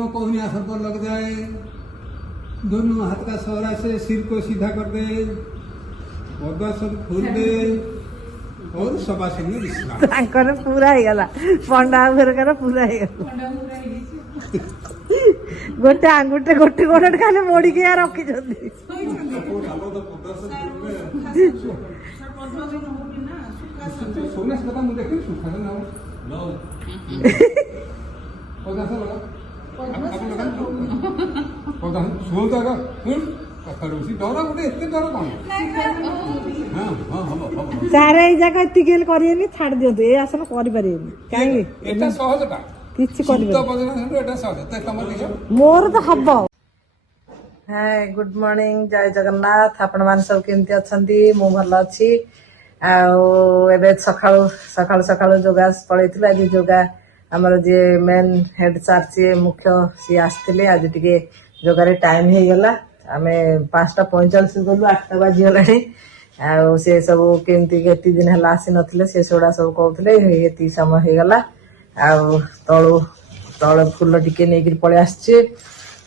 दोनों कोहनियां सर पर लग जाए, दोनों हाथ का सहारा से सिर को सीधा कर दे, पद्मासन खोल दे और शवासन में विश्राम। पूरा ही गला पंडा घर पूरा ही गोटे आंगुठे गोटे गोटे खाली मोड़ी के रखी सोने से पता मुझे क्यों सुखा ना पद्मासन लगा पद्मासन सोल जाएगा उसी डरा गोटे एते डर कौन हाँ हाँ हम सारे एई जगह एतिकेल करियेनी छाड़ दियंतु ए आसन करि परियेनी काहे एटा सहजटा किछि करि तो पद्मासन एटा सहज ते तमर दियो मोर तो हब। हाय गुड मॉर्निंग जय जगन्नाथ आपण मान सब केमती अछंती मु भल अछि एबे सकाळू सकाळू सकाळू जोगा पळैथिला आज जोगा हमर जे मेन हेड सर सी मुख्य सी आस्थिले आज टिके जोगारे टाइम हे गेला आमे 5:45 गलु 8 बाजी गलानी से सब केमती केती दिन हला आसी नथिले से सोडा सब कहउथिले एती समय हे गला तळू तळ फुल टिके नेकिर पळे आछे।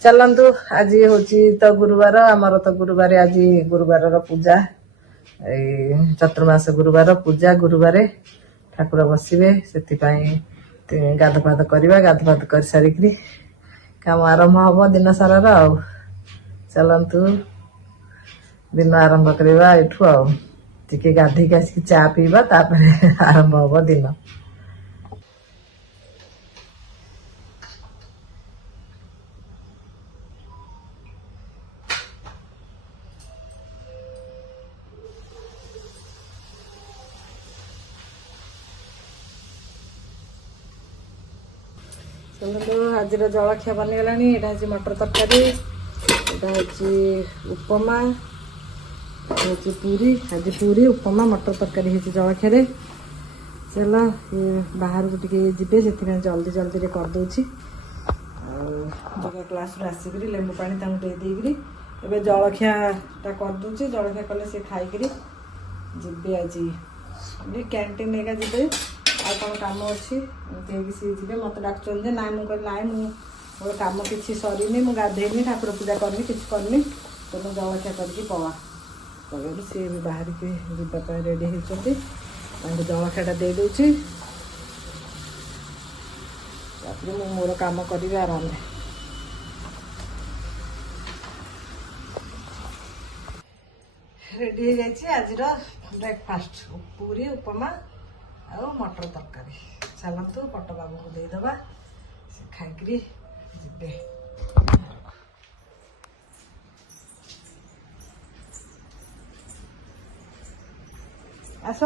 चलंतु आज होची तो गुरुवार आमर तो गुरुवार आज गुरुवार पूजा चतुर्मास गुरुवार पूजा गुरुवार ठाकुर बसवे से गाधपाध करवा गाधपाध कर सारिकी काम आरंभ हम दिन सारार चलतु दिन आरंभ करवा एठू टिके गाधेक आसिक चा पीवा आरंभ हम दिन। आज जलखिया बनीगला यहाँ हूँ मटर तरकारी यहाँ हूँ उपमा पूरी आज पूरी उपमा मटर तरकारी जलखिया चल ये बाहर को टे जी से जल्दी जल्दी करदे क्लास आसिक लेंबू पानी देदेकरी ए जलखियाटा करदे जलखिया कले सी खाई जी आज कैंटीन एका जी आ कौन कम अच्छी सी जी मत डाक ना मुझे ना मोर कम कि सरीनी मुझे गाधेनी ठाकुर पूजा करनी कि करनी तो मुझे जलखिया करके पवा कहलु सी भी बाहर के जीवाई रेडी होती जलखियाटा दे दूची मोर कम करी आराम रेडी हो जाए आज ब्रेकफास्ट पूरी उपमा और मटर तरकारी चलतु पट बाबू को देदबा से खाई जी आस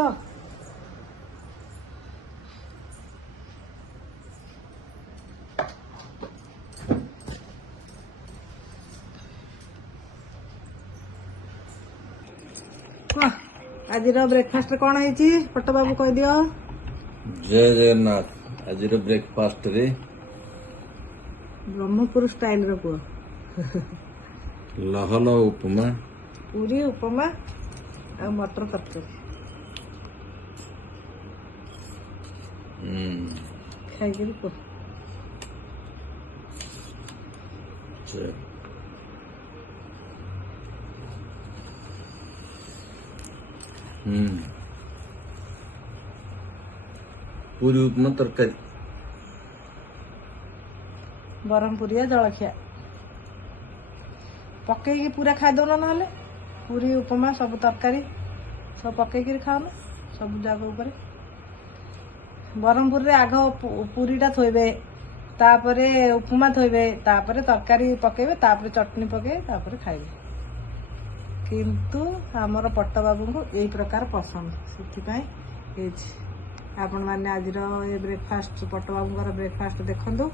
आज ब्रेकफास्ट कौन है पट बाबू कह दियो। जय जगन्नाथ आज ब्रेकफास्ट रे ब्रह्मपुर स्टाइल रो पुआ लहल उपमा पूरी उपमा और मटर तरकारी खाई पुआ पूरी उपमा तरकारी ब्रह्मपुरिया जलखिया पकईकी पूरा खाईदौन ना पूरी उपमा सब तरकारी सब पकईकी खाओ सब जग उपर ब्रह्मपुर आग पूरीटा थोबे तापरे उपमा थोबे तापरे तरकारी पकेबे तापरे चटनी पकेबे तापरे खाइबे किंतु हमर पट्ट बाबू को यही प्रकार पसंद से आपण मैंने आज ब्रेकफास्ट पट्ट बाबू ब्रेकफास्ट देखु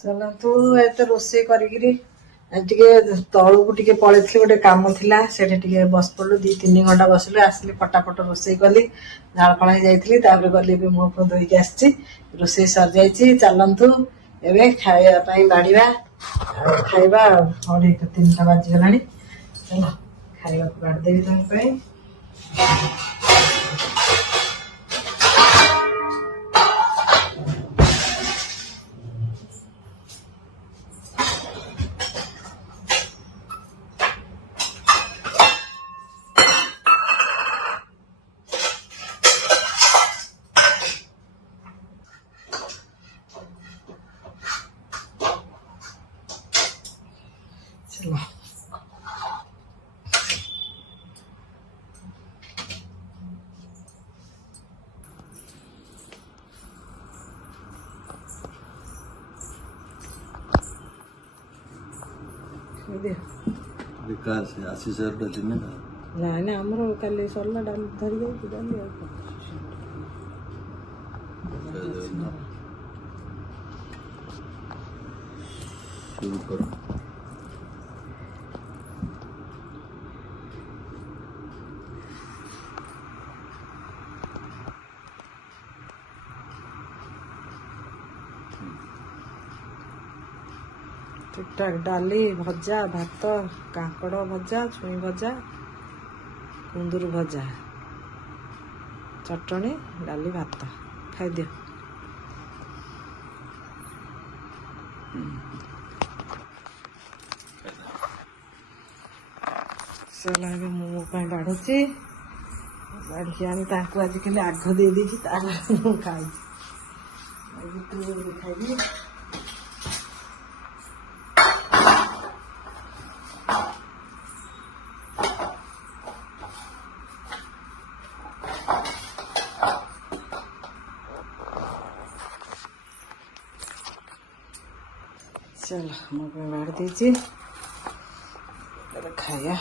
चलतु एत रोषे करी तलू को टे पलि गोटे कम था से बस पड़ू 2-3 घंटा बसलु आसली फटाफट रोषे कली झाड़फल हो जाती गली मुह फुह धोईक आसी रोषे सर जा चलतु एवं खावाई बाढ़ा खाଇବା 2:30 बाजीगला चलो खावा बाढ़देवी ଆସିବ। विकास आशीष चिन्ह ନାଇଁ ନାଇଁ ଆମର କାଲି ସରିଲା ଡାଲି ଧରି ଯାଉଛି ଡାଲି ଆଉ କଣ। शुरू करो। ଠିକ୍ ଠାକ୍ ଡାଲି ଭଜା ଭାତ କାଙ୍କଡ଼ ଭଜା ଛୁଇଁ ଭଜା କୁନ୍ଦୁରୁ ଭଜା ଚଟଣି ଡାଲି ଭାତ ଖାଇଦିଅ। ଚଲା ଏବେ ମୁଁ ମୋ ପାଇଁ ବାଢ଼ୁଛି। ବାଢ଼ିକି ଆଣି ତାଙ୍କୁ ଆଜି ଖାଲି ଆଗ ଦେଇ ଦେଇଛି ତାପରେ ମୁଁ ଖାଇଛି। ଆଜି ତୁ ଖାଇବି। चलो मैं बाढ़ दीजिए खाया।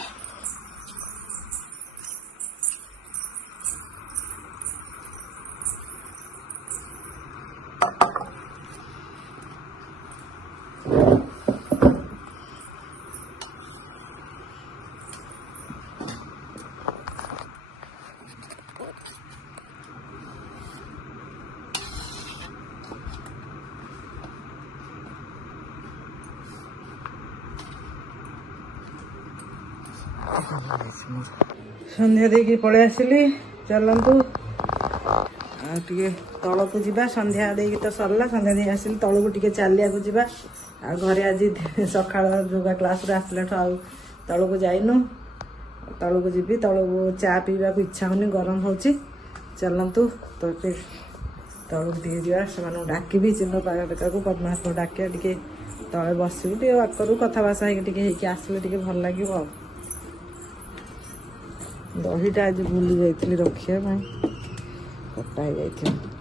ସନ୍ଧ୍ୟା ଦେଇକି ପଳେଇ ଆସିଲି। ଚାଲନ୍ତୁ ଆଉ ଟିକେ ତଳକୁ ଯିବା। ସନ୍ଧ୍ୟା ଦେଇକି ତ ସରିଲା। ସନ୍ଧ୍ୟା ଦେଇକି ଆସିଲି ତଳକୁ ଟିକେ ଚାଲିବାକୁ ଯିବା। ଆଉ ଘରେ ଆଜି ସକାଳ ଯୋଗା କ୍ଲାସ୍ରୁ ଆସିଲାଠୁ ଆଉ ତଳକୁ ଯାଇନୁ। ତଳକୁ ଯିବି। ତଳକୁ ଚା ପିଇବାକୁ ଇଚ୍ଛା ହେଉନି, ଗରମ ହେଉଛି। ଚାଲନ୍ତୁ ତ ତଳକୁ ଟିକେ ଯିବା। ସେମାନଙ୍କୁ ଡାକିବି, ଚିହ୍ନ ପାକାକୁ ପଦ୍ମାସକୁ ଡାକିବା ଟିକେ ତଳେ ବସିବୁ, ଟିକେ ୱାକ୍ କରୁ, କଥାବାର୍ତ୍ତା ହେଇକି ଟିକେ ହେଇକି ଆସିଲେ ଟିକେ ଭଲ ଲାଗିବ। ଆଉ ଦହିଟା ଆଜି ଭୁଲି ଯାଇଥିଲି ରଖିବା ପାଇଁ, ଖଟା ହେଇଯାଇଥିଲା।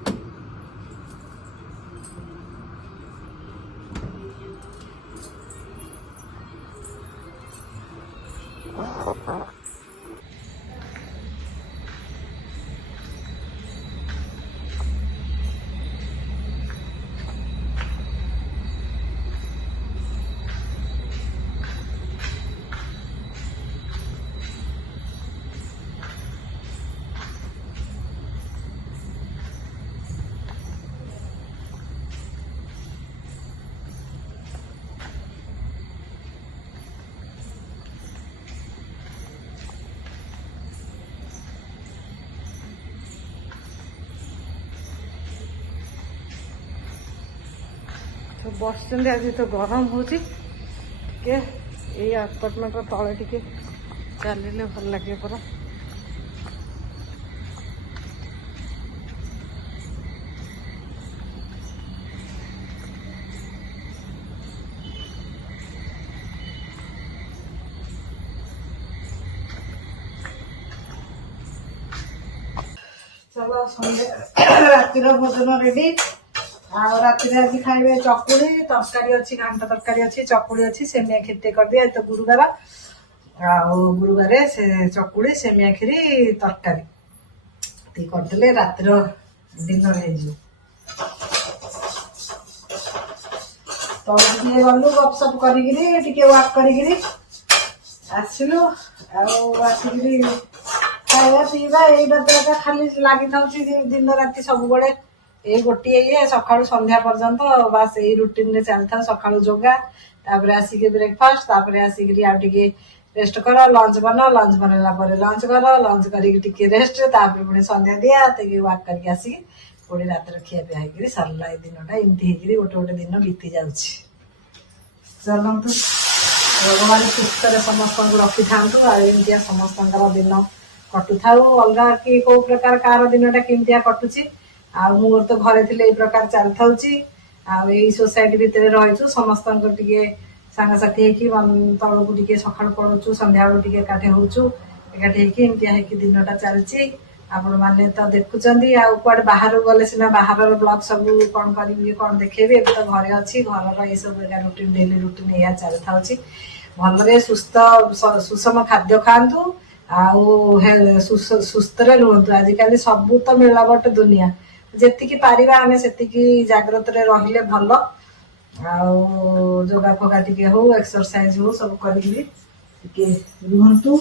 ବସିଛନ୍ତି। ଆଜି ତ ଗରମ ହେଉଛି, ଟିକେ ଏଇ ଆପାର୍ଟମେଣ୍ଟର ତଳେ ଟିକେ ଚାଲିଲେ ଭଲ ଲାଗେ ପରା। ଚାଲ ସନ୍ଧ୍ୟା ରାତିର ଭୋଜନ ରେଡି। ଆଉ ରାତିରେ ଆଜି ଖାଇବେ ଚକୁଳି, ତରକାରୀ ଅଛି, ଘାଣ୍ଟ ତରକାରୀ ଅଛି, ଚକୁଳି ଅଛି, ସେମିଆ କ୍ଷୀରି ଟିକେ କରିଦିଏ। ଆଜି ତ ଗୁରୁବାର, ଆଉ ଗୁରୁବାରେ ସେ ଚକୁଳି, ସେମିଆ କ୍ଷୀରି, ତରକାରୀ ଟିକେ କରିଦେଲେ ରାତିର ଡିନର ହେଇଯିବ। ତଳକୁ ଟିକେ ଗଲୁ, ଗପସପ କରିକିରି ଟିକେ ୱାକ୍ କରିକିରି ଆସିଲୁ। ଆଉ ଆସିକିରି ଖାଇବା ପିଇବା ଏଇଟା ତ ଏକା ଖାଲି ଲାଗିଥାଉଛି ଦିନ ରାତି ସବୁବେଳେ। ଏଇ ଗୋଟିଏ ଇଏ ସକାଳୁ ସନ୍ଧ୍ୟା ପର୍ଯ୍ୟନ୍ତ ବାସ୍ ଏଇ ରୁଟିନରେ ଚାଲିଥାଉ। ସକାଳୁ ଯୋଗା, ତାପରେ ଆସିକି ବ୍ରେକଫାଷ୍ଟ, ତାପରେ ଆସିକିରି ଆଉ ଟିକେ ରେଷ୍ଟ କର, ଲଞ୍ଚ ବନାଅ, ଲଞ୍ଚ ବନେଇଲା ପରେ ଲଞ୍ଚ କର, ଲଞ୍ଚ କରିକି ଟିକେ ରେଷ୍ଟ, ତାପରେ ପୁଣି ସନ୍ଧ୍ୟା ଦିଆ, ତାକି ୱାକ୍ କରିକି ଆସିକି ପୁଣି ରାତିରେ ଖିଆପିଆ ହେଇକିରି ସରିଲା। ଏଇ ଦିନଟା ଏମିତି ହେଇକିରି ଗୋଟେ ଗୋଟେ ଦିନ ବିତି ଯାଉଛି। ଚାଲନ୍ତୁ, ଭଗବାନ ସୁସ୍ଥରେ ସମସ୍ତଙ୍କୁ ରଖିଥାନ୍ତୁ। ଆଉ ଏମିତିଆ ସମସ୍ତଙ୍କର ଦିନ କଟୁଥାଉ। ଅଲଗା କି କୋଉ ପ୍ରକାର କାହାର ଦିନଟା କେମିତିଆ କଟୁଛି। ଆଉ ମୋର ତ ଘରେ ଥିଲେ ଏଇ ପ୍ରକାର ଚାଲିଥାଉଛି। ଆଉ ଏଇ ସୋସାଇଟି ଭିତରେ ରହିଛୁ, ସମସ୍ତଙ୍କର ଟିକେ ସାଙ୍ଗସାଥି ହେଇକି ତଳକୁ ଟିକେ ସକାଳୁ ପଳଉଛୁ, ସନ୍ଧ୍ୟାବେଳୁ ଟିକେ ଏକାଠି ହଉଛୁ, ଏକାଠି ହେଇକି ଏମିତିଆ ହେଇକି ଦିନଟା ଚାଲିଛି। ଆପଣ ମାନେ ତ ଦେଖୁଛନ୍ତି, ଆଉ କୁଆଡେ ବାହାରକୁ ଗଲେ ସିନା ବାହାରର ବ୍ଲଗ ସବୁ କଣ କରିବି କଣ ଦେଖେଇବି। ଏବେ ତ ଘରେ ଅଛି, ଘରର ଏଇ ସବୁ ଏକା ରୁଟିନ, ଡେଲି ରୁଟିନ ଏଇଆ ଚାଲିଥାଉଛି। ଭଲରେ ସୁଷମ ଖାଦ୍ୟ ଖାଆନ୍ତୁ, ଆଉ ସୁସ୍ଥରେ ରୁହନ୍ତୁ। ଆଜିକାଲି ସବୁ ତ ମିଳାବଟ ଦୁନିଆ, ଯେତିକି ପାରିବା ଆମେ ସେତିକି ଜାଗ୍ରତରେ ରହିଲେ ଭଲ। ଆଉ ଯୋଗା ଫୋଗା ଟିକେ ହଉ, ଏକ୍ସରସାଇଜ ହଉ, ସବୁ କରିକି ଟିକେ ରୁହନ୍ତୁ।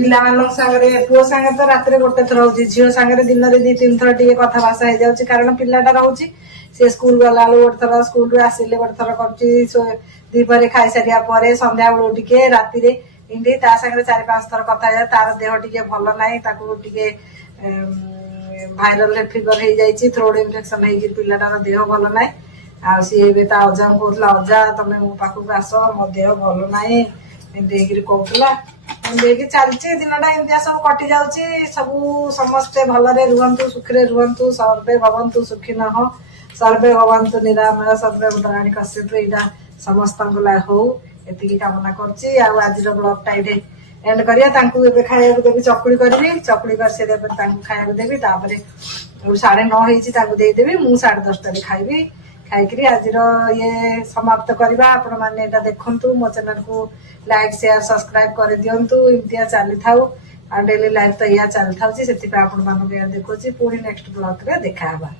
ପିଲାମାନଙ୍କ ସାଙ୍ଗରେ, ପୁଅ ସାଙ୍ଗରେ ତ ରାତିରେ ଗୋଟେ ଥର ହଉଛି, ଝିଅ ସାଙ୍ଗରେ ଦିନରେ 2-3 ଥର ଟିକେ କଥାବାର୍ତ୍ତା ହେଇଯାଉଛି, କାରଣ ପିଲାଟା ରହୁଛି। ସେ ସ୍କୁଲ ଗଲା ବେଳକୁ ଗୋଟେ ଥର, ସ୍କୁଲରୁ ଆସିଲେ ଗୋଟେ ଥର କରୁଛି, ଦିପହରେ ଖାଇସାରିବା ପରେ, ସନ୍ଧ୍ୟା ବେଳକୁ ଟିକେ, ରାତିରେ ଏମିତି ତା ସାଙ୍ଗରେ 4-5 ଥର କଥା ହେଇଯାଏ। ତାର ଦେହ ଟିକେ ଭଲ ନାହିଁ, ତାକୁ ଟିକେ ଭାଇରାଲ ଫିଭର ହେଇଯାଇଛି, ଥ୍ରୋଡ ଇନଫେକ୍ସନ ହେଇକି ପିଲାଟାର ଦେହ ଭଲ ନାହିଁ। ଆଉ ସିଏ ଏବେ ତା ଅଜାଙ୍କୁ କହୁଥିଲା, ଅଜା ତମେ ମୋ ପାଖକୁ ଆସ, ମୋ ଦେହ ଭଲ ନାହିଁ, ଏମିତି ହେଇକିରି କହୁଥିଲା। ଏମିତି ହେଇକି ଚାଲିଛି ଦିନଟା, ଏମିତିଆ ସବୁ କଟି ଯାଉଛି। ସବୁ ସମସ୍ତେ ଭଲରେ ରୁହନ୍ତୁ, ସୁଖରେ ରୁହନ୍ତୁ। ସର୍ବେ ଭବନ୍ତୁ ସୁଖିନଃ, ସର୍ବେ ଭବନ୍ତୁ ନିରାମୟ, ସର୍ବେ ଭଦ୍ରାଣୀ ପଶ୍ୟନ୍ତୁ। ଏଇଟା ସମସ୍ତଙ୍କ ଲାଗି ହଉ, ଏତିକି କାମନା କରୁଛି। ଆଉ ଆଜିର ବ୍ଲଗଟା ଏଇଠି ଏଣ୍ଡ କରିବା। ତାଙ୍କୁ ଏବେ ଖାଇବାକୁ ଦେବି, ଚକୁଳି କରିବି, ଚକୁଳି କରିସାରିବା ପରେ ତାଙ୍କୁ ଖାଇବାକୁ ଦେବି। ତାପରେ 9:30 ହେଇଛି, ତାଙ୍କୁ ଦେଇଦେବି। ମୁଁ 10:30ରେ ଖାଇବି। ଖାଇକିରି ଆଜିର ଇଏ ସମାପ୍ତ କରିବା। ଆପଣ ମାନେ ଏଇଟା ଦେଖନ୍ତୁ, ମୋ ଚ୍ୟାନେଲକୁ ଲାଇକ୍, ସେୟାର, ସବସ୍କ୍ରାଇବ କରିଦିଅନ୍ତୁ। ଏମିତିଆ ଚାଲିଥାଉ, ଆଉ ଡେଲି ଲାଇଫ ତ ଏଇଆ ଚାଲିଥାଉଛି। ସେଥିପାଇଁ ଆପଣ ମାନଙ୍କୁ ଏଇଆ ଦେଖୁଛି। ପୁଣି ନେକ୍ସଟ ବ୍ଲଗରେ ଦେଖାହେବା।